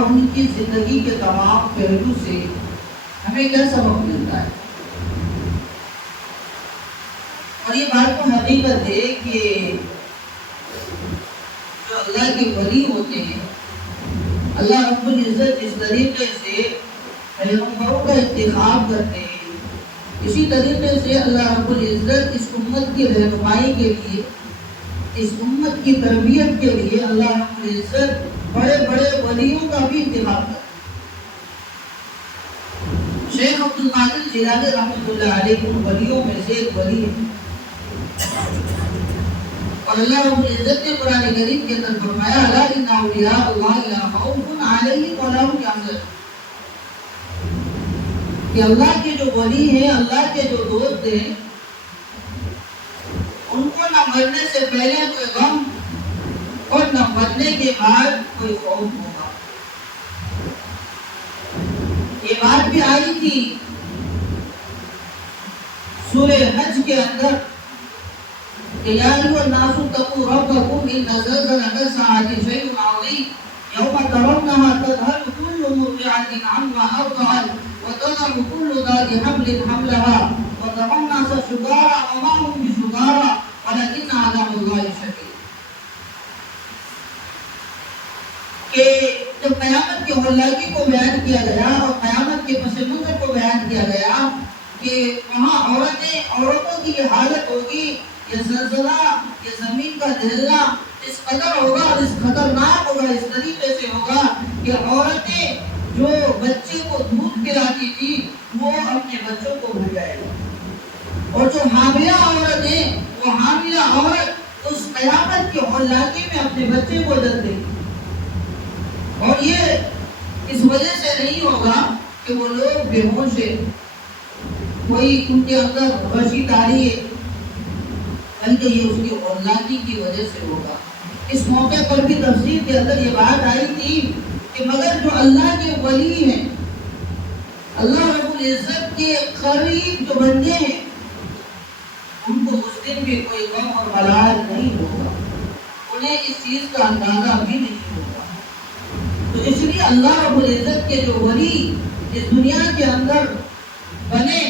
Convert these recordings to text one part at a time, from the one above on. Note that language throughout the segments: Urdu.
اور ان کی زندگی کے تمام پہلو سے ہمیں کیا سبق ملتا ہے؟ اور یہ بات تو حقیقت ہے کہ جو اللہ کے ولی ہوتے ہیں، اللہ رب العزت جس طریقے سے پیغمبروں کا انتخاب کرتے ہیں، اسی طریقے سے اللہ رب العزت اس امت کی رہنمائی کے لیے، اس امت کی تربیت کے لیے اللہ رب العزت بڑے بڑے ولیوں کا بھی انتخاب کرتے ہیں۔ شیخ عبد القادر جیلانی رحمۃ اللہ علیہ ان ولیوں میں سے ایک ولی ہے، اور اللہ رب العزت نے قرآن کریم کے اندر فرمایا الا ان اولیاء اللہ لا خوف علیہم ولا هم يحزنون، کہ اللہ کے جو ولی ہیں، اللہ کے جو دوست ہیں، ان کو نہ مرنے سے پہلے کوئی غم اور نہ مرنے کے بعد کوئی خوف ہوگا۔ یہ بات بھی آئی تھی سورہ حج کے اندر کہ یا ایھا الناس اتقوا ربکم ان زلزلۃ الساعۃ شیء عظیم یوم ترونها تذهل كل مرضعۃ عما ارضعت وتضع كل ذات حمل حملها وترى الناس سکارى وما هم بسکارى ولكن عذاب اللہ شدید، کہ جب قیامت کی ہولناکی کو بیان کیا گیا اور قیامت کے پس منظر کو بیان کیا گیا کہ وہاں عورتوں کی یہ حالت ہوگی، یہ زلزلہ، یہ زمین کا دہلنا اس قدر ہوگا اور اس خطرناک ہوگا، اس طریقے سے ہوگا کہ عورتیں جو بچے کو دودھ پلاتی تھی وہ اپنے بچوں کو بھول جائے گا، اور جو حاملہ عورت ہے وہ حاملہ عورت اس قیامت کی ہولناکی میں اپنے بچے کو جل دے گی۔ اور یہ اس وجہ سے نہیں ہوگا کہ وہ لوگ بے ہوش ہے، کوئی ان کے اندر غشی تاری ہے، بلکہ یہ اس کی ہولناکی کی وجہ سے ہوگا۔ اس موقع پر بھی تفسیر کے اندر یہ بات آئی تھی کہ مگر جو اللہ کے ولی ہیں، اللہ رب العزت کے قریب جو بندے ہیں، ان کو اس دن بھی کوئی غم اور ملال نہیں ہوگا، انہیں اس چیز کا اندازہ بھی نہیں ہوگا۔ تو اس لیے اللہ رب العزت کے جو ولی اس دنیا کے اندر بنے،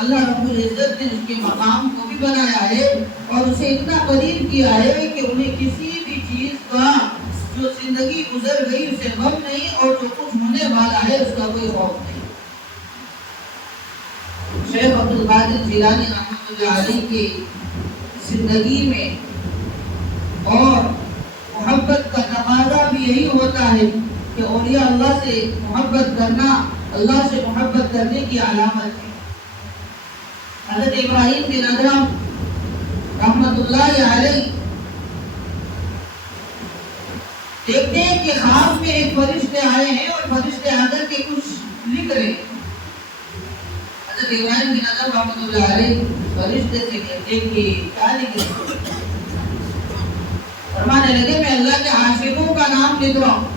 اللہ رب العزت نے اس کے مقام کو بھی بنایا ہے اور اسے اتنا قریب کیا ہے کہ انہیں کسی بھی چیز کا جو زندگی گزر گئی اسے غم نہیں، اور جو کچھ ہونے والا ہے اس کا کوئی خوف نہیں۔ شیخ عبد القادر جیلانی رحمۃ اللہ علیہ کی زندگی میں اور محبت کا تقاضا بھی یہی ہوتا ہے کہ اولیاء اللہ سے محبت کرنا اللہ سے محبت کرنے کی علامت ہے۔ حضرت ابراہیم بن ادھم رحمۃ اللہ علیہ دیکھتے ہیں کہ خواب میں ایک فرشتے آئے ہیں اور فرشتے آ کر کے کچھ لکھ رہے ہیں۔ حضرت ابراہیم بن ادھم رحمۃ اللہ علیہ فرشتے سے کہتے ہیں کہ کیا لکھ رہے ہیں؟ فرمانے لگے میں اللہ کے عاشقوں کا نام لکھ رہا ہوں،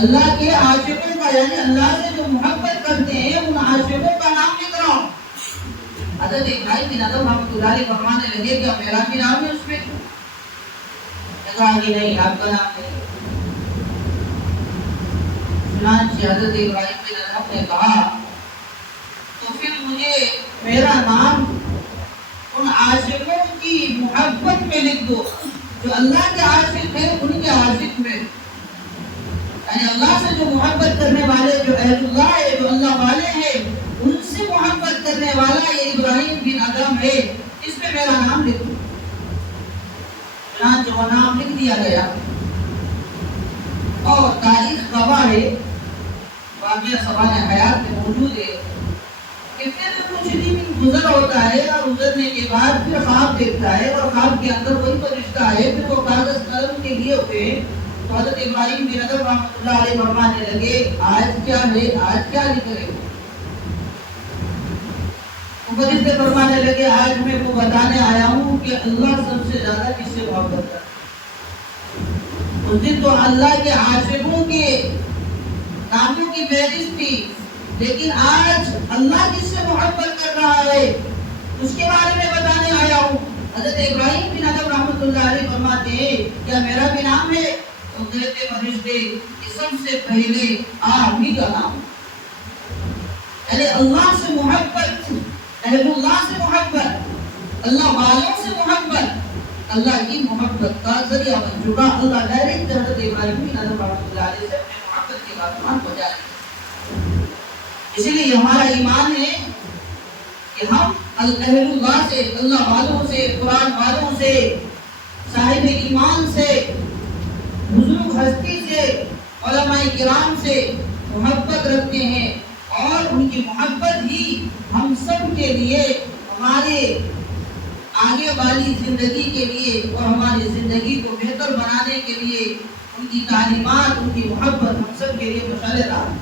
اللہ کے عاشقوں کا، یعنی اللہ سے جو محبت کرتے ہیں ان عاشقوں کا نام لکھ رہا ہوں۔ حضرت ابراہیم بن ادھم رحمۃ اللہ علیہ فرمانے لگے کیا میرا بھی نام ہے اس میں؟ کہا کہ نہیں، آپ کا نام نہیں۔ چنانچہ حضرت ابراہیم بن ادھم نے کہا تو پھر مجھے میرا نام ان عاشقوں کی محبت میں لکھ دو، جو اللہ کے عاشق ہیں ان کے عاشق میں، یعنی اللہ سے جو محبت کرنے والے، جو اہل اللہ ہے، جو اللہ والے ہیں، ان سے محبت کرنے والا یہ ابراہیم بن ادھم ہے، اس میں میرا نام لکھ دو۔ چنانچہ وہ نام لکھ دیا گیا، اور تاریخ گواہ ہے، واقعہ سوانح حیات میں موجود ہے کہ پھر کچھ دن گزر ہوتا ہے اور گزرنے کے بعد پھر خواب دیکھتا ہے، اور خواب کے اندر وہی فرشتہ ہے، پھر وہ کاغذ قلم کے لیے ہوتے ہیں۔ تو حضرت ابراہیم بن ادھم رحمۃ اللہ علیہ فرمانے لگے آج کیا ہے، آج کیا لکھ رہے ہو؟ فرشتے فرمانے لگے آج میں کو بتانے آیا ہوں کہ اللہ سب سے زیادہ کس سے محبت کرتا ہے۔ اس دن تو اللہ کے عاشقوں کے ناموں کی فہرست تھی، لیکن آج اللہ کس سے محبت کر رہا ہے اس کے بارے میں بتانے آیا ہوں۔ حضرت ابراہیم بن ادھم رحمۃ اللہ علیہ فرماتے ہیں کیا میرا بھی نام ہے؟ تو کہتے فرشتے کہ سب سے پہلے آپ ہی کا نام، یعنی اللہ سے محبت، اہل اللہ سے محبت، اللہ والوں سے محبت، اللہ کی محبت کا ذریعہ بن چکا۔ اللہ ڈائریکٹ حضرت ابراہیم رحمۃ اللہ علیہ سے اپنے محبت کے بات پہنچا رہے ہیں۔ اسی لیے ہمارا ایمان ہے کہ ہم اہل اللہ سے، اللہ والوں سے، قرآن والوں سے، صاحب ایمان سے، بزرگ ہستی سے، علماء کرام سے محبت رکھتے ہیں، اور ان کی محبت ہی ہم سب کے لیے، ہمارے آگے والی زندگی کے لیے اور ہماری زندگی کو بہتر بنانے کے لیے ان کی تعلیمات، ان کی محبت ہم سب کے لیے مشعل راہ ہے۔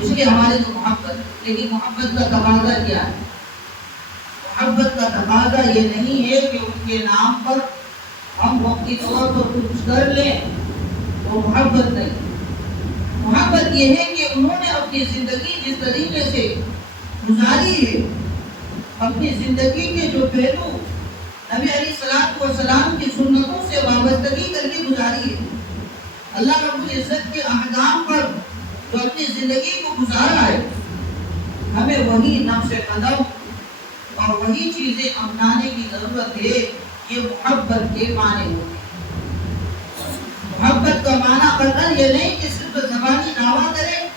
اس لیے ہمارے تو محبت، لیکن محبت کا تقاضا کیا ہے؟ محبت کا تقاضا یہ نہیں ہے کہ ان کے نام پر ہم وقتی طور پر کچھ کر لیں، وہ محبت نہیں۔ محبت یہ ہے کہ انہوں نے اپنی زندگی جس طریقے سے گزاری ہے، اپنی زندگی کے جو پہلو نبی علیہ السلام کی سنتوں سے وابستگی کر کے گزاری ہے، اللہ رب العزت کے احکام پر جو اپنی زندگی کو گزارا ہے، ہمیں وہی نقش قدم اور وہی چیزیں اپنانے کی ضرورت ہے۔ یہ محبت کے معنی ہوتے ہیں۔ محبت کا معنی قطعاً یہ نہیں کہ صرف زبانی دعویٰ کرے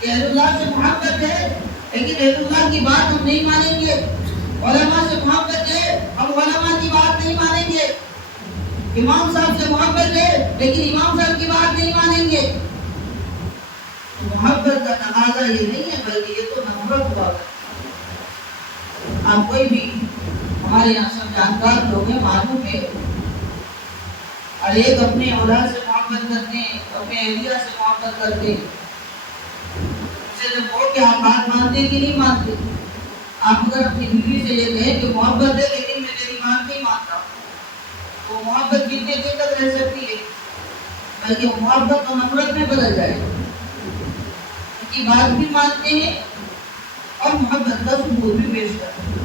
کہ اہل اللہ سے محبت ہے، لیکن اہل اللہ کی بات ہم نہیں مانیں گے، علماء سے محبت ہے، ہم علماء کی بات نہیں مانیں گے، امام صاحب سے محبت ہے لیکن امام صاحب کی بات نہیں مانیں گے۔ محبت کا تقاضا یہ نہیں ہے، بلکہ یہ تو نفرت ہوا ہے۔ آپ کوئی بھی ہمارے یہاں سب جانکار لوگ ہیں، معلوم ہے، اور ایک اپنے اولاد سے محبت کرتے ہیں، اپنے اہلیہ سے محبت کرتے ہیں، اسے جب بول کے آپ بات مانتے کہ نہیں مانتے؟ آپ اگر اپنی بیوی سے یہ کہیں کہ محبت ہے لیکن میں تیری بات نہیں مانتا، تو محبت کتنے دن تک رہ سکتی ہے؟ بلکہ محبت تو نفرت میں بدل جائے گا۔ ان کی بات بھی مانتے ہیں اور محبت کا ثبوت بھی پیش کرتے ہیں۔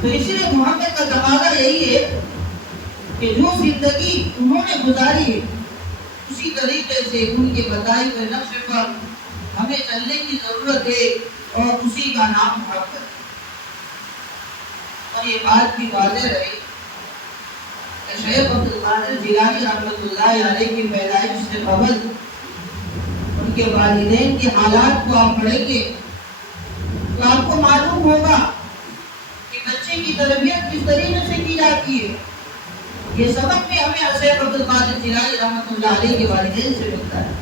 تو اسی لیے محبت کا تقاضا یہی ہے کہ جو زندگی انہوں نے گزاری ہے اسی طریقے سے ان کے بتائے ہوئے نقش پر ہمیں چلنے کی ضرورت ہے، اور اسی کا نام محبت ہے۔ اور یہ بات بھی واضح رہی کہ شیخ عبد القادر جیلانی رحمۃ اللہ علیہ کی پیدائش سے قبل ان کے والدین کے حالات کو آپ پڑھیں گے تو آپ کو معلوم ہوگا کہ بچے کی تربیت کس طریقے سے کی جاتی ہے۔ یہ سبق بھی ہمیں شیخ عبد القادر جیلانی رحمۃ اللہ علیہ کے والدین سے ملتا ہے۔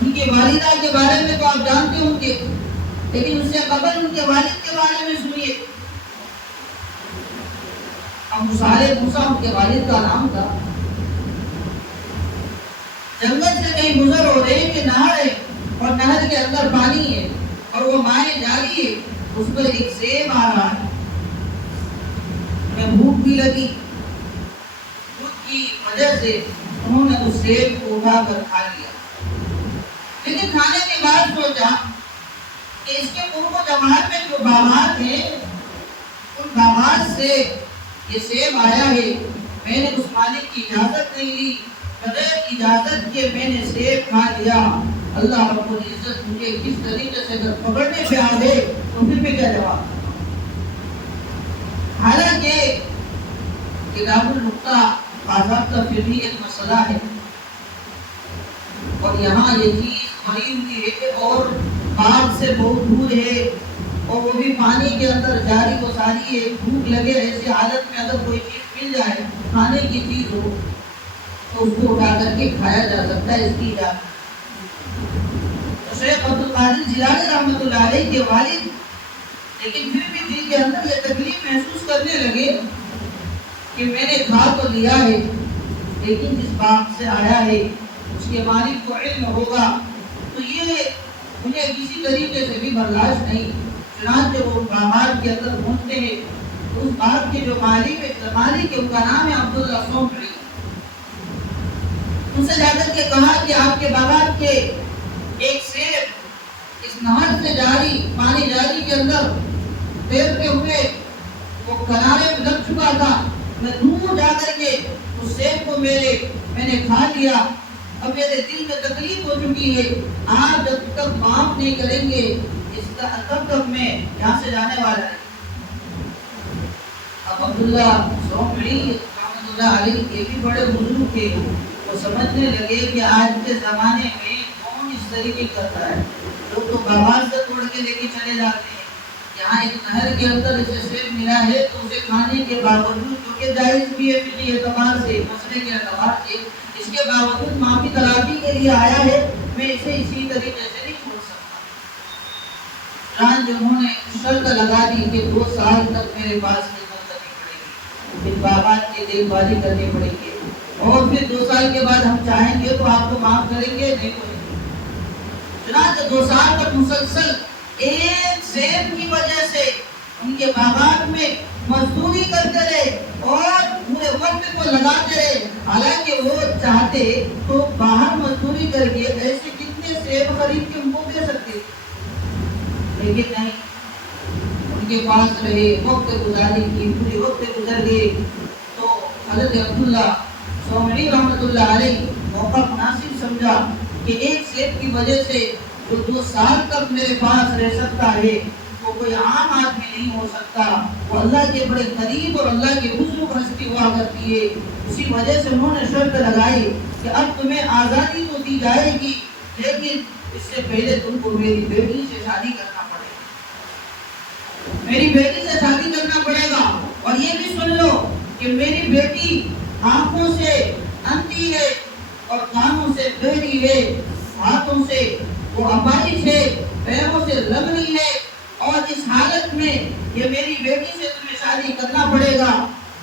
ان کے والدہ کے بارے میں تو آپ جانتے ہوں گے، لیکن اس سے قبل ان کے والد کے بارے میں سنیے۔ ابو صالح موسیٰ ان کے والد کا نام تھا۔ جنگل سے کہیں گزر ہو رہے ہیں کہ نہر ہے، اور نہر کے اندر پانی ہے اور وہ مائع جاری ہے، اس پر ایک سیب آ رہا ہے۔ انہیں بھوک بھی لگی، بھوک کی وجہ سے انہوں نے اس سیب کو اٹھا کر کھا لیا، لیکن کھانے کے بعد سوچا کہ اس کے قرب و جماعت میں جو باغات ہیں ان باغات سے یہ سیب آیا ہے، میں نے اس مالک کی اجازت نہیں لی، بغیر اجازت کے میں نے سیب کھا لیا، اللہ رب العزت مجھے کس طریقے سے اگر پکڑنے پہ آ گئے تو پھر میں کیا جواب؟ حالانکہ کتاب النقطہ آزاد کا پھر بھی ایک مسئلہ ہے، اور یہاں یہ چیز بڑی ہوئی ہے اور باغ سے بہت دور ہے، اور وہ بھی پانی کے اندر جاری و ساری ہے، بھوک لگے ایسی حالت میں اگر کوئی چیز مل جائے کھانے کی چیز ہو تو اس کو اٹھا کر کے کھایا جا سکتا ہے، اس کی اجازت۔ شیخ عبد القادر جیلانی رحمۃ اللہ علیہ کے والد لیکن پھر بھی دل کے اندر یہ تکلیف محسوس کرنے لگے کہ میں نے کھا تو لیا ہے، لیکن جس باغ سے آیا ہے اس کے مالک کو علم ہوگا تو یہ مجھے کسی طریقے سے بھی برداشت نہیں۔ چنانچہ وہ باغات کے اندر پہنچتے ہیں تو اس باغ کے جو مالک ہے ان کا نام ہے عبداللہ سومری۔ ان سے جا کر کے کہا کہ آپ کے باغات کے ایک سیب اس نہر سے جاری پانی جاری کے اندر تیرتے ہوئے وہ کنارے میں لگ چکا تھا، میں دور جا کر کے اس اس سیب کو میں نے کھا لیا، اب میرے دل میں تکلیف ہو چکی ہے، آپ جب تک معاف نہیں کریں گے تب تک میں یہاں سے جانے والا ہے۔ اب عبداللہ سومری رحمۃ اللہ علیہ یہ بھی بڑے بزرگ تھے، وہ سمجھنے لگے کہ آج کے زمانے میں کون اس طریقے کرتا ہے، لوگ تو باہر سے توڑ کے لے کے چلے جاتے ہیں، یہاں ایک نہر کے اندر اسے سیب ملا ہے تو اسے کھانے کے باوجود، جو کہ جائز بھی ہے فقہی اعتبار سے، مسئلے کے اعتبار سے، اس کے باوجود معافی تلافی کے لیے آیا ہے، میں اسے اسی طریقے سے نہیں چھوڑ سکتا۔ انہوں نے شرط لگا دی کہ 2 سال تک میرے پاس خدمت کرنی پڑے گی، پھر باغات کی دیکھ بھالی کرنی پڑے گی، اور پھر 2 سال کے بعد ہم چاہیں گے تو آپ کو معاف کریں گے، نہیں کریں گے۔ چنانچہ 2 سال تک مسلسل ایک سیب کی وجہ سے ان کے باغات میں مزدوری کرتے رہے اور پورے وقت کو لگاتے رہے، حالانکہ وہ چاہتے تو باہر مزدوری کر کے ایسے کتنے سیب خرید کے ان کو دے سکتے، لیکن نہیں، ان کے پاس رہے، وقت گزاری کی، پوری وقت گزر گئے۔ تو حضرت عبداللہ سومری رحمۃ اللہ علیہ موقع مناسب سمجھا کہ ایک سیب کی وجہ سے جو 2 سال تک میرے پاس رہ سکتا ہے وہ کوئی عام آدمی نہیں ہو سکتا، وہ اللہ کے بڑے قریب اور اللہ کے بزرگ ہستی ہوا کرتی ہے۔ اسی وجہ سے انہوں نے شرط لگائی کہ اب تمہیں آزادی تو دی جائے گی، لیکن اس سے پہلے تم کو میری بیٹی سے شادی کرنا پڑے گا، میری بیٹی سے شادی کرنا پڑے گا، اور یہ بھی سن لو کہ میری بیٹی آنکھوں سے اندھی ہے اور کانوں سے بہری ہے، ہاتھوں سے وہ اپاہج ہے، پیروں سے لنگڑی ہے، اور اس حالت میں یہ میری بیٹی سے تمہیں شادی کرنا پڑے گا۔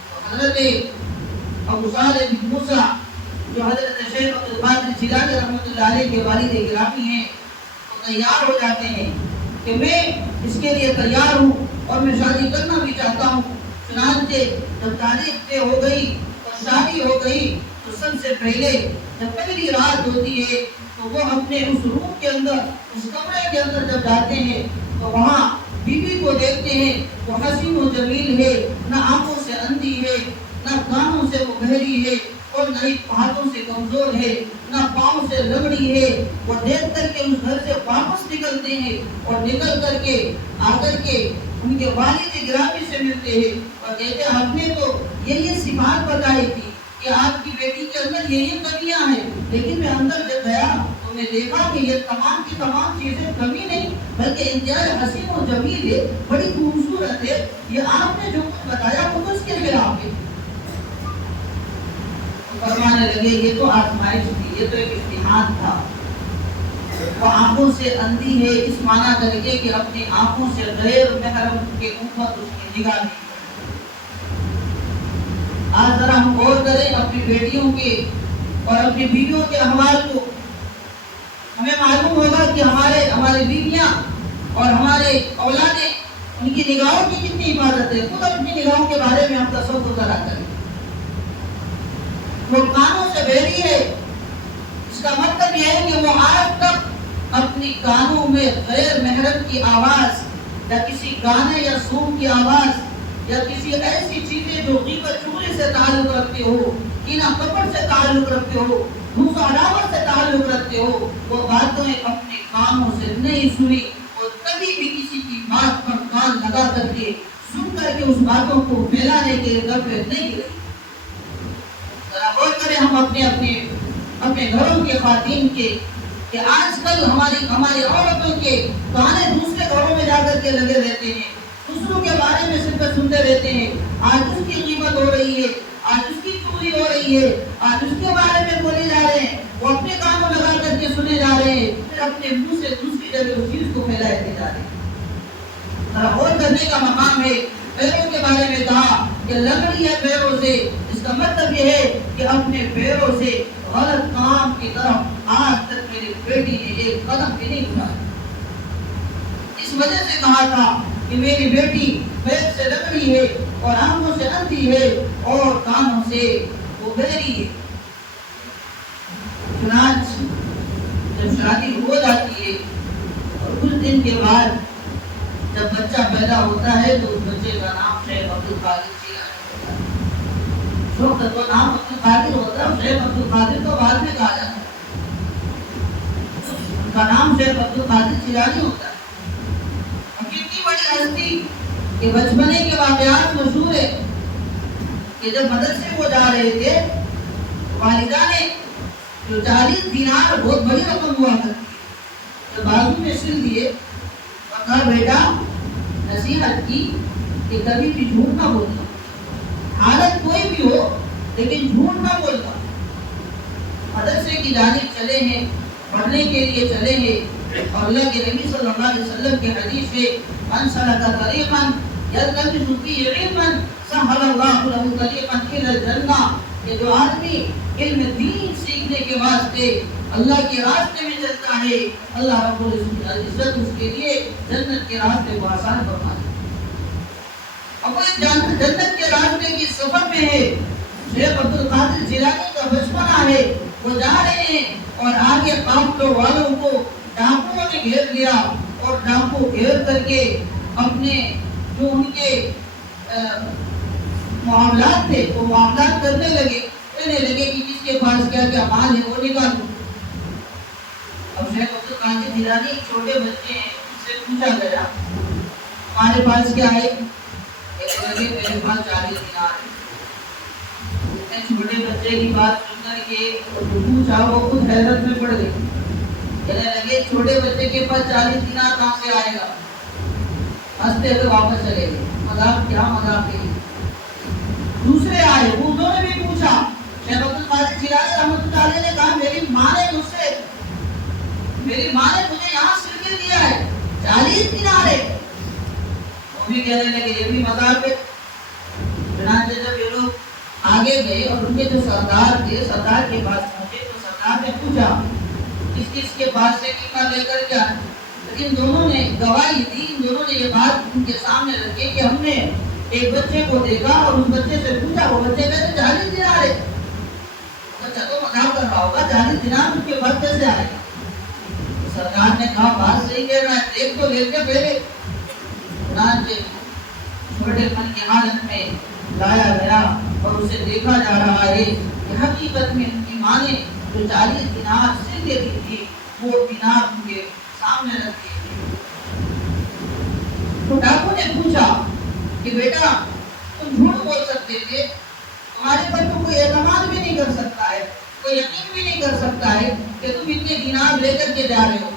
تو حضرت ابو صالح بن موسیٰ جو حضرت شیخ عبدالقادر جیلانی رحمۃ اللہ علیہ کے والد گرامی ہیں، وہ تیار ہو جاتے ہیں کہ میں اس کے لیے تیار ہوں اور میں شادی کرنا بھی چاہتا ہوں۔ چنانچہ جب تاریخ طے ہو گئی اور شادی ہو گئی تو سب سے پہلے جب پہلی رات ہوتی ہے تو وہ اپنے اس روم کے اندر، اس کمرے کے اندر جب جاتے ہیں تو وہاں بیوی کو دیکھتے ہیں، وہ حسین و جمیل ہے، نہ آنکھوں سے اندھی ہے، نہ کانوں سے وہ بہری ہے، اور نہ ہی ہاتھوں سے کمزور ہے، نہ پاؤں سے لنگڑی ہے۔ وہ دیکھ کر کے اس گھر سے واپس نکلتے ہیں اور نکل کر کے آ کر کے ان کے والد گرامی سے ملتے ہیں اور کہتے ہیں آپ نے تو یہ صفات بتائی تھی کہ آپ کی بیٹی کے اندر یہ کمیاں ہیں، لیکن میں اندر جب گیا تو میں دیکھا کہ یہ تمام کی تمام چیزیں کمی نہیں بلکہ انتہائی حسین و جمیل ہے، بڑی خوبصورت ہے، یہ آپ نے جو کچھ بتایا وہ اس کے خلاف ہے۔ فرمانے لگے یہ تو آزمائش تھی، یہ تو ایک امتحان تھا۔ وہ آنکھوں سے اندھی ہے اس معنی کر کے کہ اپنی آنکھوں سے غیر محرم کے اوپر اس کی نگاہ نہیں۔ آج ذرا ہم غور کریں اپنی بیٹیوں کے اور اپنی بیویوں کے احوال کو، ہمیں معلوم ہوگا کہ ہمارے بیویاں اور ہمارے اولادیں ان کی نگاہوں کی کتنی حفاظت ہے۔ خود اپنی نگاہوں کے بارے میں ہم تصور ذرا کریں۔ وہ کانوں سے بہری ہے، اس کا مطلب یہ ہے کہ وہ آج تک اپنی کانوں میں غیر محرم کی آواز یا کسی گانے یا سون کی آواز یا کسی ایسی چیزیں جو غیبت چغلی سے تعلق رکھتے ہو، کینہ کپٹ سے تعلق رکھتے ہو، دھوس عداوت سے تعلق رکھتے ہو، وہ باتیں اپنے کانوں سے نہیں سنی، اور کبھی بھی کسی کی بات پر کان لگا کر کے سن کر کے اس باتوں کو پھیلانے کے در پہ نہیں گئے۔ غور کریں ہم اپنے گھروں کے خواتین کے کہ آج کل ہماری عورتوں کے گانے دوسرے گھروں میں جا کر کے لگے رہتے ہیں، دوسروں کے بارے میں صرف سنتے رہتے ہیں، آج اس کی غیبت ہو رہی ہے، آج اس کی چغلی ہو رہی ہے، آج اس کے بارے میں بولے جا رہے ہیں، وہ اپنے کانوں لگا کر کے سنے جا رہے ہیں، پھر اپنے منہ سے دوسری جگہ اس چیز کو پھیلاتے جا رہے ہیں۔ غور کرنے کا مقام ہے۔ پیروں کے بارے میں کہا کہ لنگڑی ہے پیروں سے، اس کا مطلب یہ ہے کہ اپنے پیروں سے غلط کام کی طرف آج تک میری بیٹی نے ایک قدم بھی نہیں اٹھایا۔ اس وجہ سے کہا تھا کہ میری بیٹی پیر سے لنگڑی ہے اور آنکھوں سے اندھی ہے اور کانوں سے وہ بہری ہے۔ چنانچہ جب شادی ہو جاتی ہے اور کچھ دن کے بعد جب بچہ پیدا ہوتا ہے تو اس بچے کا نام شیخ عبدالقادر جیلانی ہوتا ہے۔ وقت وہ نام عبد القادر ہوتا ہے، شیخ عبد القادر کو بعد میں کہا جاتا ہے، ان کا نام شیخ عبد القادر جیلانی ہوتا ہے۔ اور کتنی بڑی ہستی کہ بچپنے کے واقعات مشہور ہے کہ جب مدرسے کو جا رہے تھے والدہ نے جو 40 دینار بہت بڑی رقم ہوا کرتی تو بازو میں سل دیے اور کہا بیٹا نصیحت کی کہ کبھی بھی جھوٹ نہ بولنا، حالت کوئی بھی ہو لیکن جھوٹ نہ بولنا۔ مدرسے کی جانب چلے ہیں، پڑھنے کے لیے چلے ہیں، اور اللہ کے نبی صلی اللہ علیہ وسلم کے حدیث ہے من سلک طریقا یلتمس فیہ علما سہل اللہ لہ طریقا الی الجنہ، کہ جو آدمی علم دین سیکھنے کے واسطے اللہ کے راستے میں چلتا ہے اللہ رب العزت اس کے لیے جنت کے راستے کو آسان فرما دیتا ہے۔ اب وہ جنت کے راستے کی سفر میں ہے، شیخ عبد القادر جیلانی کا بچپنا ہے، وہ جا رہے ہیں اور آگے قافلوں والوں کو ڈاکوؤں نے گھیر لیا اور ڈاکو گھیر کر کے اپنے جو ان کے معاملات تھے وہ معاملات کرنے لگے، کہنے لگے کہ کس کے پاس کیا کیا مال ہے وہ نکالو۔ اب شیخ عبد القادر جیلانی چھوٹے بچے ہیں، ان سے پوچھا گیا ہمارے پاس کیا ہے؟ کہنے لگے میرے پاس 40 دینار ہے۔ چھوٹے بچے کی بات سن کر کے پوچھا، وہ خود حیرت میں پڑ گئی، کہنے لگے چھوٹے بچے کے پاس 40 دینار کہاں سے آئے گا؟ ہنستے ہوئے واپس چلے گئے، مذاق کیا مذاق کے۔ دوسرے آئے، انہوں نے بھی پوچھا، شیخ عبد القادر جیلانی رحمۃ اللہ علیہ نے کہا میری ماں نے مجھے یہاں سل دیا ہے، 40 دینار ہے۔ وہ بھی کہنے لگے یہ بھی مذاق ہے۔ چنانچہ جب یہ لوگ آگے گئے اور ان کے جو سردار تھے، سردار کے پاس پہنچے تو سردار نے پوچھا کس کے پاس سے کتنا لے کر کیا؟ لیکن دونوں نے گواہی دی، دونوں نے یہ بات ان کے سامنے رکھی کہ ہم نے ایک بچے کو دیکھا اور اس بچے سے پوچھا، وہ بچے کہتے 40 دینار ہے۔ بچہ تو مذاق کر رہا ہوگا، 40 دینار اس کے پاس کیسے آئے گا؟ سردار نے کہا بات صحیح کہہ رہا ہے، دیکھ تو لے کے پہلے۔ چنانچہ چھوٹے پن کی حالت میں لایا گیا اور اسے دیکھا جا رہا ہے کہ حقیقت میں ان کی ماں نے جو 40 دینار سے دے دی تھی وہ دینار ان کے سامنے رکھ دیے تھے۔ تو ڈاکو نے پوچھا کہ بیٹا تم جھوٹ بول سکتے تھے، تمہارے پر تو کوئی اعتماد بھی نہیں کر سکتا ہے، کوئی یقین بھی نہیں کر سکتا ہے کہ تم اتنے دینار لے کر کے جا رہے ہو،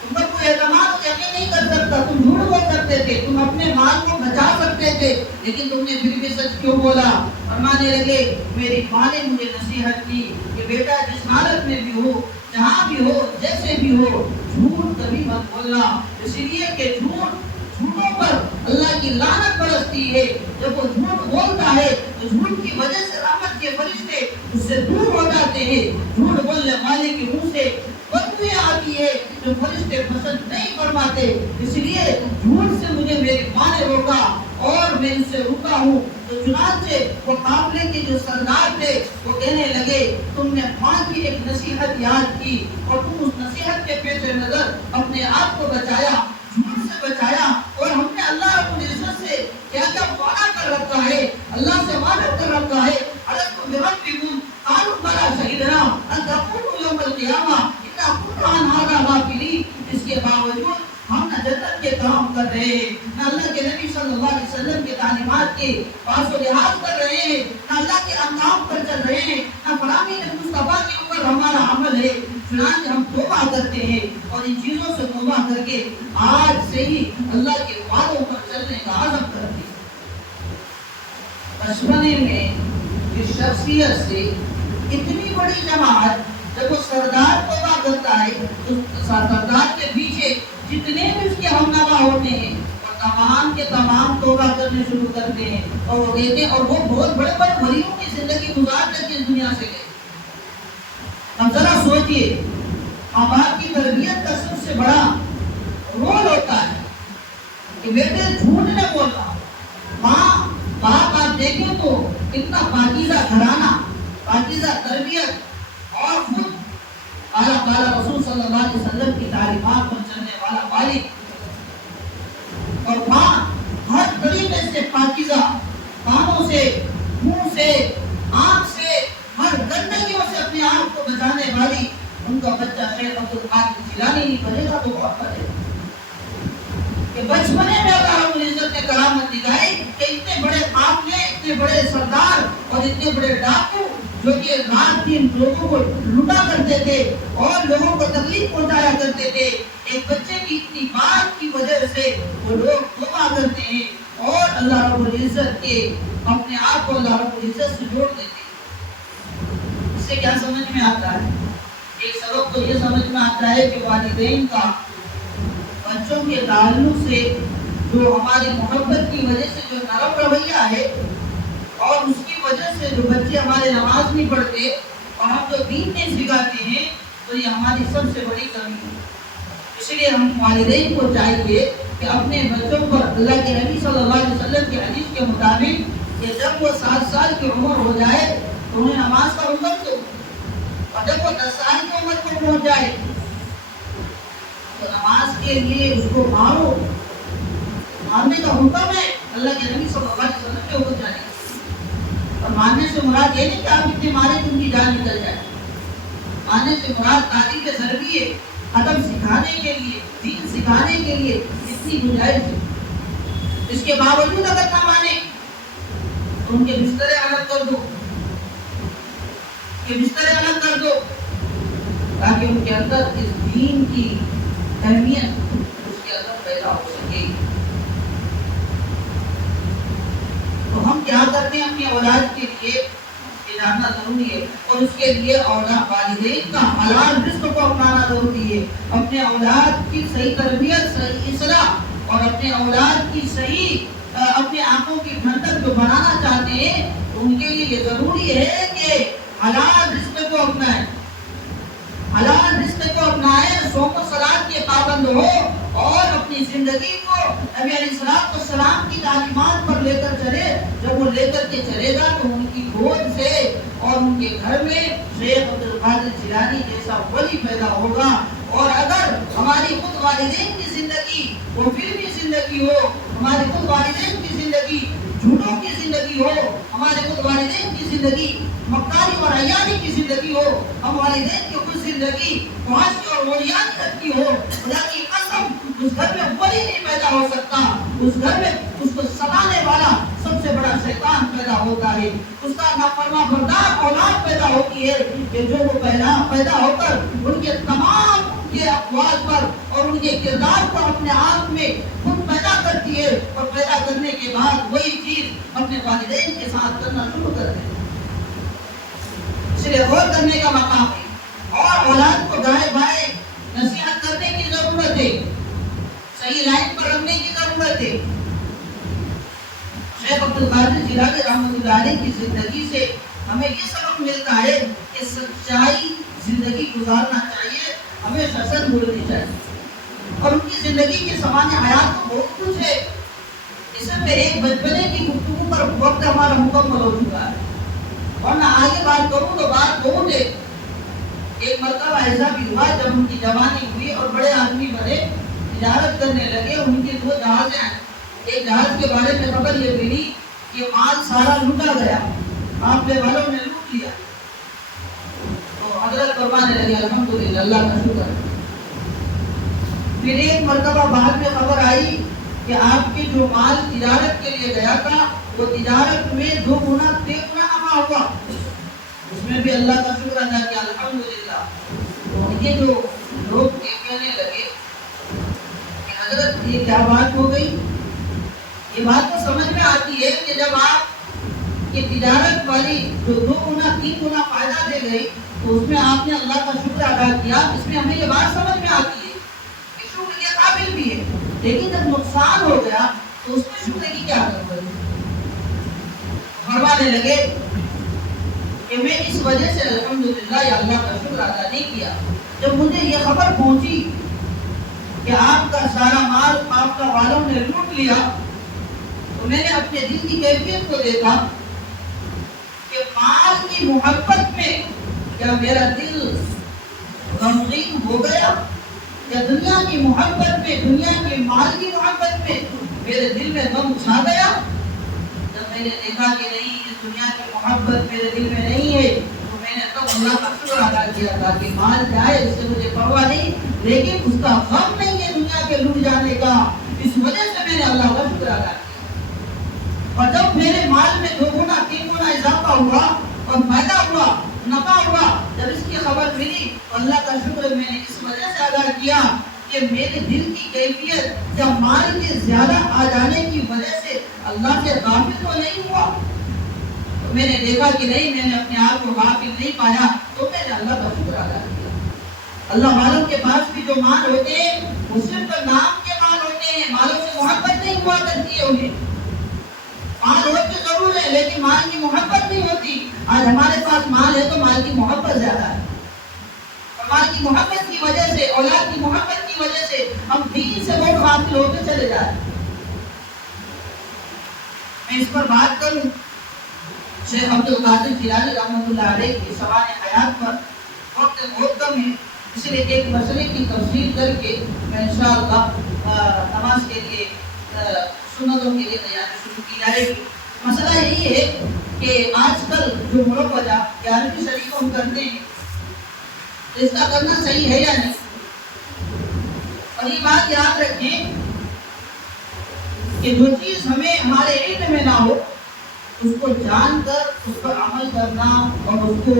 تم پر کوئی اعتماد یقین نہیں کر سکتا، تم جھوٹ بول سکتے تھے، تم اپنے مال کو بچا سکتے تھے، لیکن تم نے پھر بھی سچ کیوں بولا؟ فرمانے لگے میری ماں نے مجھے نصیحت کی کہ بیٹا جس حالت میں بھی ہو، جہاں بھی ہو، جیسے بھی ہو، جھوٹ کبھی مت بولنا، اس لیے کہ جھوٹوں پر اللہ کی لعنت برستی ہے۔ جب وہ جھوٹ بولتا ہے تو جھوٹ کی وجہ سے رحمت کے فرشتے اس سے دور ہو جاتے ہیں، جھوٹ بولنے والے کے منہ سے بدبویں آتی ہے جو فرشتے پسند نہیں فرماتے۔ اس لیے جھوٹ سے مجھے میری ماں نے روکا اور میں اس سے رکا ہوں۔ تو چنانچہ وہ قافلے کے جو سردار تھے وہ کہنے لگے تم نے ماں کی ایک نصیحت یاد کی اور تم اس نصیحت کے پیش نظر اپنے آپ کو بچایا، جھوٹ سے بچایا، اور ہم نے اللہ رب العزت سے کیا کیا وعدہ کر رکھا ہے، اللہ سے وعدہ کر رکھا ہے الستم بربکم قالوا بلی شہدنا ان تقولوا یوم القیامہ انا كنا عن هذا غافلین۔ اس کے باوجود ہم نہ جنت کے کام کر رہے ہیں، نہ اللہ کے نبی صلی اللہ علیہ وسلم کے تعلیمات کے پاس و لحاظ کر رہے ہیں، نہ اللہ کے احکام پر چل رہے ہیں، نہ فلامی مصطفیٰ کے اوپر ہمارا عمل ہے۔ چنانچہ ہم توبہ کرتے ہیں اور ان چیزوں سے توبہ کر کے آج سے ہی اللہ کے وعدوں پر چلنے کا عزم کرتے ہیں۔ بچپنے میں اس شخصیت سے اتنی بڑی جماعت، جب وہ سردار توبہ کرتا ہے تو سردار کے پیچھے جتنے بھی اس کے ہمنوا ہوتے ہیں اور تمام کے تمام توبہ کرنے شروع کرتے ہیں اور وہ کہتے ہیں، اور وہ بہت بڑے بڑے ولیوں کی زندگی گزار کر کے اس دنیا سے گئے۔ اب ذرا سوچئے، ماں باپ کی تربیت کا سب سے بڑا رول ہوتا ہے کہ بیٹے جھوٹ نہ بولنا۔ ماں باپ آپ دیکھیں تو اتنا پاکیزہ گھرانہ، پاکیزہ تربیت اور خود اعلیٰ رسول صلی اللہ علیہ وسلم کی تعلیمات پر چلنے والا والد، اور ماں ہر طریقے سے پاکیزہ کاموں سے، منہ سے، آنکھ سے، ہر گندگیوں سے اپنے آپ کو بچانے والی ان کا بچہ شیخ عبدالقادر جیلانی نہیں بنے گا تو کون بنے گا؟ کہ بچپنے میں اللہ رب العزت نے کرامت دکھائی کہ اتنے بڑے قافلے، اتنے بڑے سردار اور اتنے بڑے ڈاکو جو کہ رات دن لوگوں کو لوٹا کرتے تھے اور لوگوں کو تکلیف پہنچایا کرتے تھے، ایک بچے کی اتنی بات کی وجہ سے وہ لوگ توبہ کرتے ہیں اور اللہ رب العزت کے اپنے آپ کو اللہ رب العزت سے جوڑ دیتے ہیں۔ اس سے کیا سمجھ میں آتا ہے؟ ایک سبب تو یہ سمجھ میں آتا ہے کہ والدین کا بچوں کے تعلق سے جو ہماری محبت کی وجہ سے جو نرم رویہ ہے اور اس کی وجہ سے جو بچے ہمارے نماز نہیں پڑھتے اور ہم جو دین نہیں سکھاتے ہیں تو یہ ہماری سب سے بڑی کمی ہے۔ اس لیے ہم والدین کو چاہیے کہ اپنے بچوں پر اللہ کے نبی صلی اللہ علیہ وسلم کی حدیث کے مطابق کہ جب وہ 7 سال کی عمر ہو جائے تو انہیں نماز کا حکم دو، اور جب وہ 10 سال کی عمر پر پہنچ جائے تو نماز کے لیے اس کو مارو۔ مارنے کا حکم ہے اللہ کے نبی صلی اللہ علیہ وسلم کے حکم جانے کا، اور مارنے سے مراد یہ نہیں کہ آپ اتنے مارے کہ ان کی جان نکل جائے۔ مارنے سے مراد تعلیم ضروری ہے، ادب سکھانے کے لیے، دین سکھانے کے لیے اتنی گنجائش ہے۔ اس کے باوجود اگر نہ مانے تو ان کے بسترے الگ کر دو، کہ بسترے الگ کر دو تاکہ ان کے اندر اس دین کی اہمیت اس کے اندر پیدا ہو سکے۔ تو ہم کیا کرتے ہیں اپنی اولاد کے لیے یہ جاننا ضروری ہے، اور اس کے لیے اولاد والدین کا حلال رزق کو اپنانا ضروری ہے۔ اپنے اولاد کی صحیح تربیت، صحیح اصلاح اور اپنے اولاد کی صحیح اپنے آنکھوں کی ٹھنڈک جو بنانا چاہتے ہیں تو ان کے لیے یہ ضروری ہے کہ حلال رزق کو اپنائیں، حلال رزق کو اپنائیں، صوم و صلاۃ کے پابند ہو اور اپنی زندگی کو نبی علیہ السلام کی تعلیمات پر لے کر چلے۔ جب وہ لے کر کے چلے گا تو ان کی گود سے اور ان کے گھر میں شیخ عبدالقادر جیلانی جیسا ولی پیدا ہوگا۔ اور اگر ہماری خود والدین کی زندگی وہ فلمی زندگی ہو، ہماری خود والدین کی زندگی جھوٹوں کی زندگی ہو، ہمارے خود والدین کی زندگی مکاری اور عیانی کی زندگی ہو، ہم والدین کی خود زندگی معاشی اور اولیانیت کی ہو، خدا کی قسم اس گھر میں ولی نہیں پیدا ہو سکتا۔ اس گھر میں اس کو ستانے والا سب سے بڑا شیطان پیدا ہوتا ہے، اس کا نافرما بردار اولاد پیدا ہوتی ہے کہ جو وہ پیدا ہو کر ان کے تمام کے اقوال پر اور ان کے کردار پر اپنے آپ میں خود پیدا کرتی ہے، اور پیدا کرنے کے بعد وہی چیز اپنے والدین کے ساتھ کرنا شروع کر دیتی ہے۔ اس لیے غور کرنے کا مقام ہے اور اولاد کو دائیں بائیں نصیحت کرنے کی ضرورت ہے، صحیح لائن پر رکھنے کی ضرورت ہے۔ شیخ عبدالقادر جیلانی رحمۃ اللہ علیہ کی زندگی سے ہمیں یہ سبق ملتا ہے کہ سچائی زندگی گزارنا چاہیے، ہمیں سچ بولنی چاہیے، اور ان کی زندگی کے سامان حیات تو بہت کچھ ہے۔ اس میں ایک بچپنے کی گفتگو پر وقت ہمارا مکمل ہو چکا ہے، ورنہ آگے بات کروں تو بات بہت ہے۔ ایک مرتبہ ایسا بھی ہوا جب ان کی جوانی ہوئی اور بڑے آدمی بنے، تجارت کرنے لگے، ان کے 2 جہازیں ہیں۔ ایک جہاز کے بارے میں خبر یہ ملی کہ مال سارا لوٹا گیا، قافلے والوں نے لوٹ لیا۔ تو حضرت فرمانے لگے الحمدللہ، اللہ کا شکر۔ پھر ایک مرتبہ بعد میں خبر آئی کہ آپ کے جو مال تجارت کے لیے گیا تھا وہ تجارت میں 2 گنا 3 گنا نفع ہوا، اس میں بھی اللہ کا شکر ادا کیا الحمدللہ۔ تو یہ جو لوگ کہنے لگے کہ حضرت یہ کیا بات ہو گئی، یہ بات تو سمجھ میں آتی ہے کہ جب آپ کی تجارت والی جو 2 گنا 3 گنا فائدہ دے گئی تو اس میں آپ نے اللہ کا شکر ادا کیا، اس میں ہمیں یہ بات سمجھ میں آتی ہے کہ شکر کے قابل بھی ہے، لیکن جب نقصان ہو گیا تو اس میں شکر کی کیا ضرورت ہے۔ فرمانے لگے کہ میں اس وجہ سے الحمدللہ یا اللہ کا شکر ادا نہیں کیا، جب مجھے یہ خبر پہنچی کہ آپ کا سارا مال آپ کا والوں نے لوٹ لیا تو میں نے اپنے دل کی کیفیت کو دیکھا کہ مال کی محبت میں کیا میرا دل غمگین ہو گیا، یا دنیا کی محبت میں، دنیا کے مال کی محبت میں میرے دل میں غم چھا گیا۔ جب میں نے دیکھا کہ نہیں، اس دنیا کی محبت میرے دل میں نہیں ہے تو میں نے تب اللہ کا شکر ادا کیا تھا کہ مال جائے اس سے مجھے پرواہ نہیں، لیکن اس کا غم نہیں ہے دنیا کے لوٹ جانے کا، اس وجہ سے میں نے اللہ کا شکر ادا کیا۔ اور جب میرے مال میں 2 گنا 3 گنا اضافہ ہوا اور فائدہ ہوا، نفع ہوا، جب اس کی خبر ملی تو اللہ کا شکر میں نے اس وجہ سے ادا کیا کہ میرے دل کی کیفیت جب مال کے زیادہ آ جانے کی وجہ سے اللہ سے غافل تو نہیں ہوا، تو میں نے دیکھا کہ نہیں، میں نے اپنے آپ کو غافل نہیں پایا، تو میں نے اللہ کا شکر ادا کیا۔ اللہ والوں کے پاس بھی جو مال ہوتے ہیں وہ صرف نام کے مال ہوتے ہیں، مالوں سے محبت نہیں ہوا کرتی ہے انہیں۔ مال ہوتے ضرور ہے لیکن مال کی محبت نہیں ہوتی۔ آج ہمارے پاس مال ہے تو مال کی محبت زیادہ ہے، مال کی محبت کی وجہ سے، اولاد کی محبت کی وجہ سے ہم دین سے بہت غافل ہوتے چلے جا رہے ہیں۔ میں اس پر بات کروں شیخ عبد القادر جیلانی رحمۃ اللہ علیہ کی سوانح حیات پر، وقت بہت کم ہے اس لیے ایک مسئلے کی تفصیل کر کے میں انشاءاللہ نماز کے لیے سنتوں کے لیے تیاری شروع کی جائے گی۔ مسئلہ یہی ہے کہ آج کل جو مروجہ 11ویں شریف ہم کرتے ہیں اس کا کرنا صحیح ہے یا نہیں، اور یہ بات یاد رکھیں کہ جو چیز ہمیں ہمارے علم میں نہ ہو اس کو جان کر اس پر عمل کرنا اور اس کو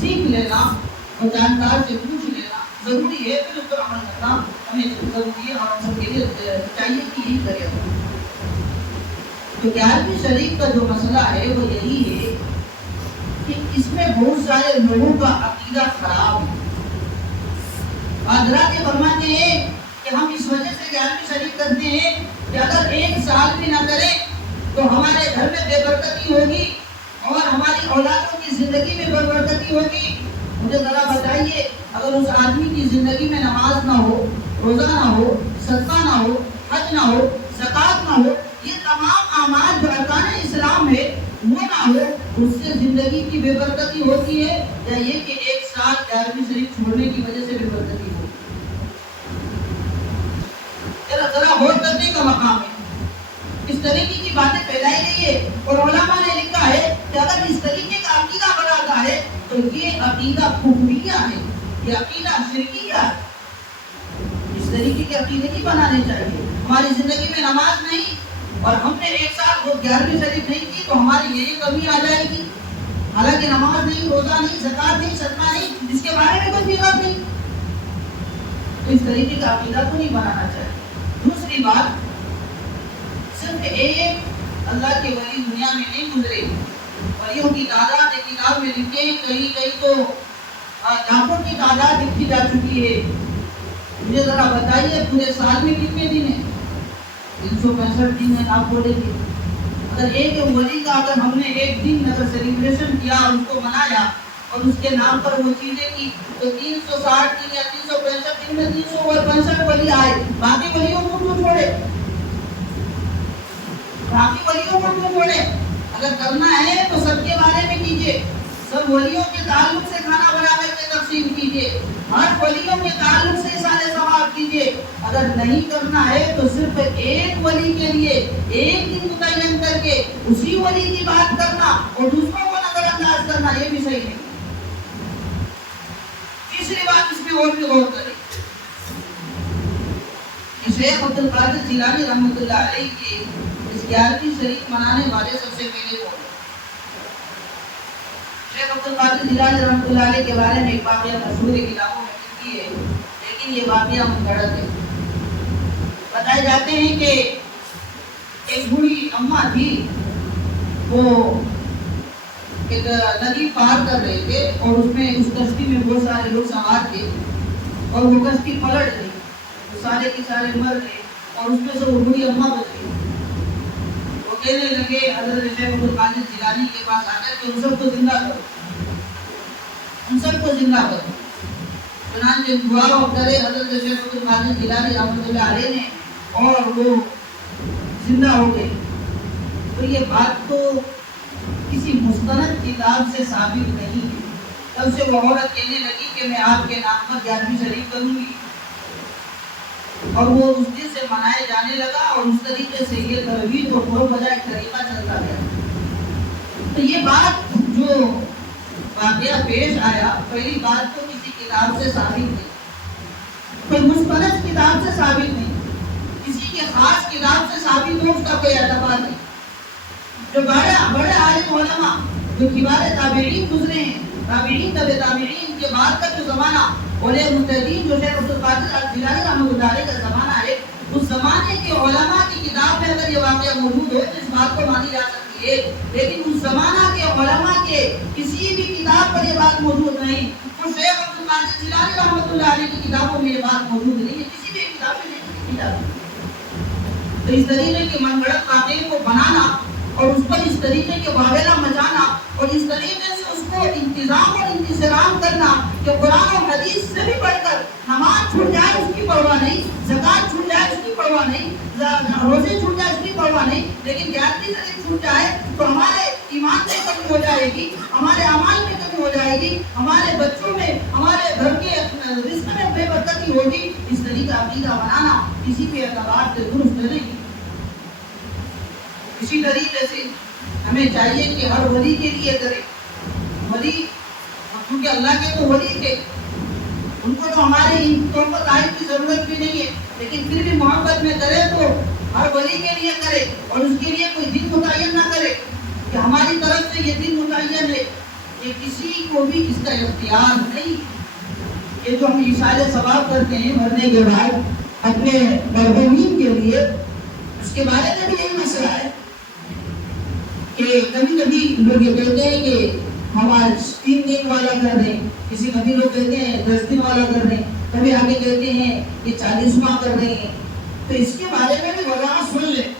سیکھ لینا اور جانکار سے پوچھ لینا ضروری ہے، پھر اس پر عمل کرنا ہمیں ضروری ہے اور ہم سب کے لیے چاہیے کہ یہی کرے۔ تو 11ویں شریف کا جو مسئلہ ہے وہ یہی ہے کہ اس میں بہت سارے لوگوں کا عقیدہ خراب ہے۔ حضرات فرماتے ہیں کہ ہم اس وجہ سے 11ویں شریف کرتے ہیں کہ اگر 1 سال بھی نہ کریں تو ہمارے گھر میں بے برکتی ہوگی اور ہماری اولادوں کی زندگی میں بے برکتی ہوگی۔ مجھے ذرا بتائیے، اگر اس آدمی کی زندگی میں نماز نہ ہو، روزہ نہ ہو، صدقہ نہ ہو، حج نہ ہو، زکوٰۃ نہ ہو، یہ تمام اعمال جو ارکان اسلام ہے وہ نہ ہو، اس سے زندگی کی بے برکتی ہوتی ہے یا یہ کہ 1 سال 11ویں شریف چھوڑنے کی وجہ سے بے برکتی ہوتی ہے؟ ذرا غور کرنے کا مقام ہے۔ اس طریقے کی باتیں پھیلائی گئی ہے اور علماء نے لکھا ہے کہ اگر اس طریقے کا عقیدہ بناتا ہے تو یہ عقیدہ کفریہ ہے، یہ عقیدہ شرکیہ ہے۔ اس طریقے کے عقیدے نہیں بنانے چاہیے۔ ہماری زندگی میں نماز نہیں اور ہم نے 1 سال وہ 11ویں شریف نہیں کی تو ہماری یہی کمی آ جائے گی، حالانکہ نماز نہیں، روزہ نہیں، زکوٰۃ نہیں، صدقہ نہیں، اس کے بارے میں کوئی فکر نہیں۔ تو اس طریقے کا عقیدہ تو نہیں بنانا چاہیے۔ دوسری بات، صرف ایک اللہ کے ولی دنیا میں نہیں گزرے، ولیوں کی تعداد ایک کتاب میں لکھے ہیں، کہیں تو لاکھوں کی تعداد لکھی جا چکی ہے۔ مجھے ذرا بتائیے پورے سال میں کتنے دن ہیں؟ 365 دن ہیں، آپ بولے تھے۔ اگر ایک ولی کا اگر ہم نے ایک دن اگر سیلیبریشن کیا اور اس کو منایا اور اس کے نام پر وہ چیزیں کی تو 360 دن یا 365 دن میں 365 ولی آئے، باقی ولیوں کو کیوں چھوڑے؟ باقی ولیوں کو کیوں چھوڑے؟ اگر کرنا ہے تو سب کے بارے میں کیجئے، سب ولیوں کے تعلق سے کھانا بنا کر کے تقسیم کیجئے، ہر ولیوں کے تعلق سے احسان ثواب کیجئے۔ اگر نہیں کرنا ہے تو صرف ایک ولی کے لیے ایک دن متعین کر کے اسی ولی کی بات کرنا اور دوسروں کو نظر انداز کرنا، یہ بھی صحیح ہے۔ تیسری بات اس میں اور بھی غور کریں، شیخ عبد القادر جیلانی رحمۃ اللہ علیہ کے اس 11ویں شریف منانے والے سب سے پہلے کون ہیں؟ شیخ عبد القادر جیلانی رحمۃ اللہ علیہ کے بارے میں ایک واقعہ مشہور کتابوں میں لکھی ہے، لیکن یہ واقعہ منگڑت ہے۔ بتائے جاتے ہیں کہ ایک بوڑھی اماں تھی، وہ ایک ندی پار کر رہے تھے اور اس میں اس کشتی میں بہت سارے لوگ سوار تھے اور وہ کشتی پلٹ گئی، وہ سارے کے سارے مر گئے اور اس میں سے وہ بوڑھی اماں بچ گئی۔ وہ کہنے لگے حضرت شیخ عبد القادر جیلانی کے پاس آ کر کہ ان سب کو زندہ کرو، ان سب کو زندہ کرو۔ چنانچہ دعا کرے حضرت شیخ عبد القادر جیلانی رحمۃ اللہ علیہ نے اور وہ زندہ ہو گئے۔ تو یہ بات تو کسی مستند کتاب سے ثابت نہیں ہے۔ تب سے وہ عورت کہنے لگی کہ میں آپ کے نام پر 11ویں شریف کروں گی، اور وہ اس دن سے منائے جانے لگا اور اس طریقے سے یہ ترویج اور بجائے طریقہ چلتا گیا۔ تو یہ بات جو واقعہ پیش آیا، پہلی بات تو کسی کتاب سے ثابت نہیں، کوئی مستند کتاب سے ثابت نہیں، کسی کے خاص کتاب سے ثابت ہو اس کا کوئی اعتبار نہیں۔ جو بڑے عالم علماء جو کبار تابعین گزرے ہیں، تابعین طب تابعین کے بعد کا جو زمانہ، اولیاء مجتہدین جو شیخ عبد القادر الجیلانی رحمۃ اللہ علیہ کا زمانہ ہے، اس زمانے کے علماء کی کتاب میں اگر یہ واقعہ موجود ہو تو اس بات کو مانی جا سکتی ہے، لیکن اس زمانہ کے علماء کے کسی بھی کتاب پر یہ بات موجود نہیں۔ تو شیخ عبد القادر الجیلانی رحمۃ اللہ علیہ کی کتابوں میں یہ بات موجود نہیں ہے، کسی بھی کتاب میں نہیں لکھی جاتی۔ تو اس طریقے کے من گھڑت واقعے کو بنانا اور اس پر اس طریقے کے واویلا مچانا اور اس طریقے سے اس کو انتظام اور انتظام کرنا کہ قرآن اور حدیث سے بھی بڑھ کر نماز چھوٹ جائے اس کی پرواہ نہیں، زکوٰۃ چھوٹ جائے اس کی پرواہ نہیں، روزے چھوٹ جائے اس کی پرواہ نہیں، لیکن گیارہویں شریف چھوٹ جائے تو ہمارے ایمان میں کمی ہو جائے گی، ہمارے اعمال میں کمی ہو جائے گی، ہمارے بچوں میں، ہمارے گھر کے رزق میں بے برکتی ہوگی۔ اس طریقہ عقیدہ بنانا کسی بھی اعتبار سے درست نہیں۔ اسی طریقے سے ہمیں چاہیے کہ ہر ولی کے لیے کرے، ولی کیونکہ اللہ کے تو ولی تھے، ان کو تو ہمارے ان توبہ طائف کی ضرورت بھی نہیں ہے، لیکن پھر بھی محبت میں کرے تو ہر ولی کے لیے کرے اور اس کے لیے کوئی دن متعین نہ کرے کہ ہماری طرف سے یہ دن متعین ہے، یہ کسی کو بھی اس کا اختیار نہیں۔ یہ جو ہم ایصال ثواب کرتے ہیں مرنے کے بعد اپنے مرحومین کے لیے، اس کے بارے میں بھی یہی مسئلہ ہے کہ کبھی کبھی لوگ یہ کہتے ہیں کہ ہم آج 3 دن والا کر رہے ہیں، کسی کبھی لوگ کہتے ہیں 10 دن والا کر رہے ہیں، کبھی آگے کہتے ہیں کہ 40واں کر رہے ہیں۔ تو اس کے بارے میں بھی وضاحت سن لیں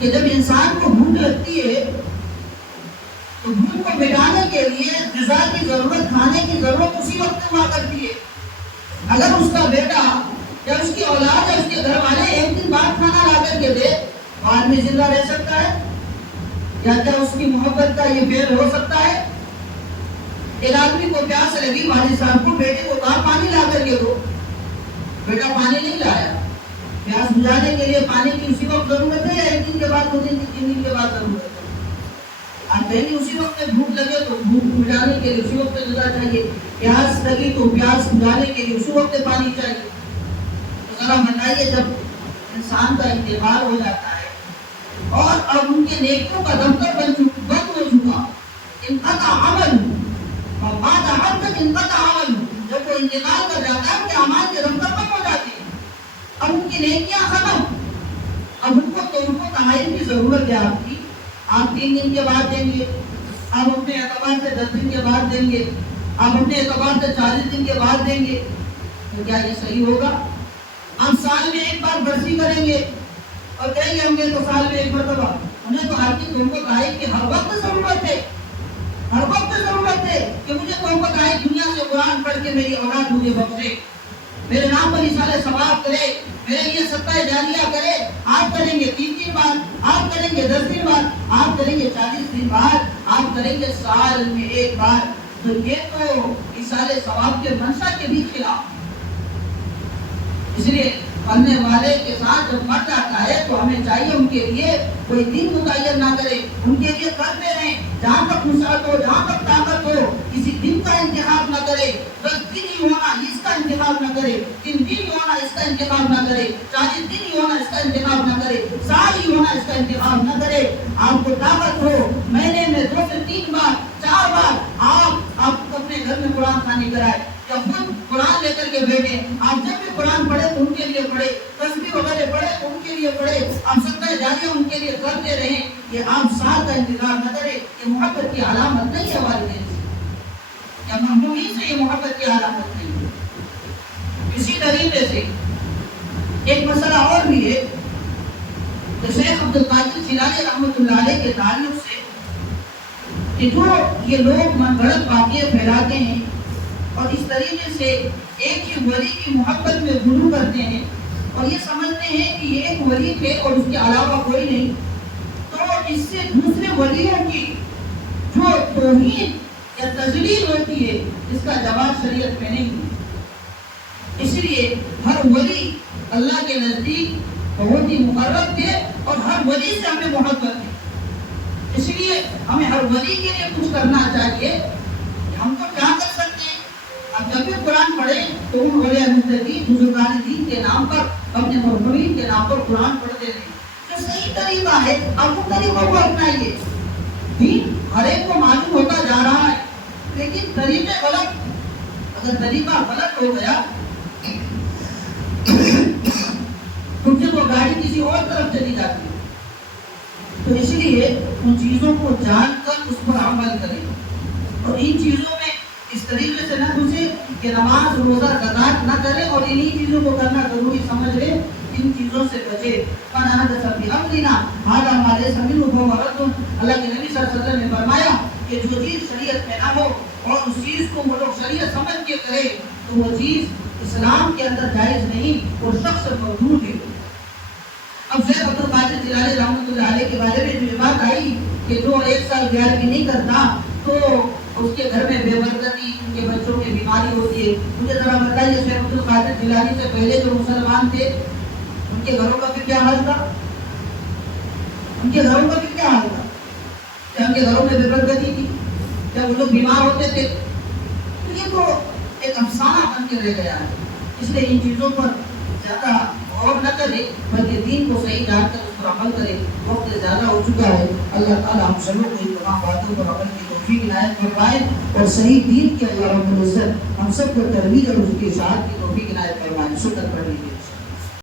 کہ جب انسان کو بھوک لگتی ہے تو بھوک کو مٹانے کے لیے غذا کی ضرورت، کھانے کی ضرورت اسی وقت ہوا کرتی ہے۔ اگر اس کا بیٹا یا اس کی اولاد یا اس کے گھر والے ایک دن بعد کھانا لا کر کے دے تو آدمی زندہ رہ سکتا ہے؟ یا کیا اس کی محبت کا یہ فعل ہو سکتا ہے؟ ایک آدمی کو پیاس لگی، والد صاحب کو بیٹے کو کہا پانی لا کر کے دو، بیٹا پانی نہیں لایا۔ پیاس بجھانے کے لیے پانی کی اسی وقت ضرورت ہے یا 1 دن کے بعد، 2 دن 3 دن کے بعد ضرورت ہے؟ آپ پہلے اسی وقت میں بھوک لگے تو بھوک بجھانے کے لیے اسی وقت غذا چاہیے، پیاس لگی تو پیاس بجھانے کے لیے اسی وقت پانی چاہیے۔ تو ذرا بتائیے جب انسان کا انتقال ہو جاتا ہے اور اب ان کے نیکیوں کا دفتر بند ہو چکا، انقطع عمل بعد حد تک انقطع عمل، جب وہ انتقال کر جاتا ہے ان کے اعمال کے دفتر بند ہو جاتے ہیں، اب ان کی نیکیاں ختم، اب ان کو تحائف کی ضرورت ہے آپ کی۔ آپ 3 دن کے بعد دیں گے، آپ اپنے اعتبار سے 10 دن کے بعد دیں گے، آپ اپنے اعتبار سے 40 دن کے بعد دیں گے، تو کیا یہ صحیح ہوگا؟ ہم سال میں ایک بار برسی کریں گے اور کہیں گے ہم نے تو سال میں ایک مرتبہ، انہیں تو آپ کی توبہ طائف کی ہر وقت ضرورت ہے، ہر وقت ضرورت ہے کہ مجھے توبہ طائف دنیا سے قرآن پڑھ کے میری اولاد مجھے بخشے، میرے نام پر ایصال ثواب کرے، میرے لیے صدقہ جاریہ کرے۔ آپ کریں گے 3 دن بعد، آپ کریں گے 10 دن بعد، آپ کریں گے 40 دن بعد، آپ کریں گے سال میں ایک بار، تو یہ تو ایصال ثواب کے منشا کے بھی خلاف۔ اس لیے پڑھنے والے کے ساتھ جب مر جاتا ہے تو ہمیں چاہیے ان کے لیے کوئی دن متعین نہ کرے، ان کے لیے کرتے رہیں جہاں تک وسعت ہو، جہاں تک طاقت ہو، کسی دن کا انتخاب نہ کرے، 10 دن ہی ہونا اس کا انتخاب نہ کرے، 3 دن ہی ہونا اس کا انتخاب نہ کرے، 40 دن ہی ہونا اس کا انتخاب نہ کرے، سال ہی ہونا اس کا انتخاب نہ کرے۔ آپ کو طاقت ہو مہینے میں 2 سے 3 بار 4 بار آپ اپنے گھر میں قرآن خوانی کرائے یا خود قرآن لے کر کے بیٹھے، آپ جب بھی قرآن پڑھے تو ان کے لیے پڑھے، تسبیح وغیرہ پڑھے تو ان کے لیے پڑھے، آپ صدقہ جاریہ ان کے لیے کرتے رہیں۔ یہ آپ سال کا انتظار نہ کریں، یہ محبت کی علامت نہیں ہے والدین سے یا مرحومین سے، یہ محبت کی علامت نہیں ہے۔ اسی طریقے سے ایک مسئلہ اور بھی ہے کہ شیخ عبد القادر جیلانی رحمۃ اللہ علیہ کے تعلق سے کہ جو یہ لوگ من گھڑت واقعے پھیلاتے ہیں اور اس طریقے سے ایک ہی ولی کی محبت میں غلو کرتے ہیں اور یہ سمجھتے ہیں کہ یہ ایک ولی تھے اور اس کے علاوہ کوئی نہیں، تو اس سے دوسرے ولیوں کی جو توہین یا تذلیل ہوتی ہے اس کا جواز شریعت میں نہیں ہے۔ اس لیے ہر ولی اللہ کے نزدیک بہت ہی مقرب تھے اور ہر ولی سے ہمیں محبت ہے۔ اس لیے ہمیں ہر ولی کے لیے کچھ کرنا چاہیے. ہم تو کیا کر سکتے ہیں؟ اب جب بھی قرآن پڑھے تو ان اولیاء مجتہدین بزرگان دین کے نام پر اپنے مرحومین کے نام پر قرآن پڑھتے رہیں. جو صحیح طریقہ ہے اب ان طریقوں کو اپنائیے. دین ہر ایک کو معلوم ہوتا جا رہا ہے لیکن طریقے غلط. اگر طریقہ غلط ہو گیا تو پھر وہ گاڑی کسی اور طرف چلی جاتی ہے. تو اس لیے ان چیزوں کو جان کر اس پر عمل کریں اور ان چیزوں میں اس طریقے سے نہ گھسے کہ نماز روزہ زکات نہ کرے اور انہی چیزوں کو کرنا ضروری سمجھ لے. ان چیزوں سے بچے. اللہ کے نبی صلی اللہ علیہ وسلم نے فرمایا کہ جو چیز شریعت میں نہ ہو اور اس چیز کو وہ لوگ شریعت سمجھ کے کرے تو وہ چیز اسلام کے اندر جائز نہیں اور شخص موجود ہے. اب شیخ عبد القادر جیلانی رحمۃ اللہ علیہ کے بارے میں جو بات آئی کہ جو 1 سال گیارہویں نہیں کرتا تو اس کے گھر میں بے برکتی، ان کے بچوں کی بیماری ہوتی ہے. مجھے ذرا بتائیے شیخ عبد القادر جیلانی سے پہلے جو مسلمان تھے ان کے گھروں کا بھی کیا حال تھا؟ ان کے گھروں کا بھی کیا حال تھا؟ کیا ان کے گھروں میں بے برکتی تھی؟ کیا وہ لوگ بیمار ہوتے تھے؟ تو یہ تو ایک افسانہ بن کے رہ گیا ہے. اس لیے ان چیزوں پر زیادہ غور نہ کرے بلکہ دین کو صحیح جان کر اس پر عمل کرے. وقت زیادہ ہو چکا ہے. اللہ تعالیٰ ہم سبوں کو ان تمام باتوں پر عمل کی توفیق عنایت فرمائے اور صحیح دین کے اللہ رب العزت ہم سب کو ترویج اور اس کی اشاعت کی توفیق عنایت فرمائے. شکر کر لیجیے.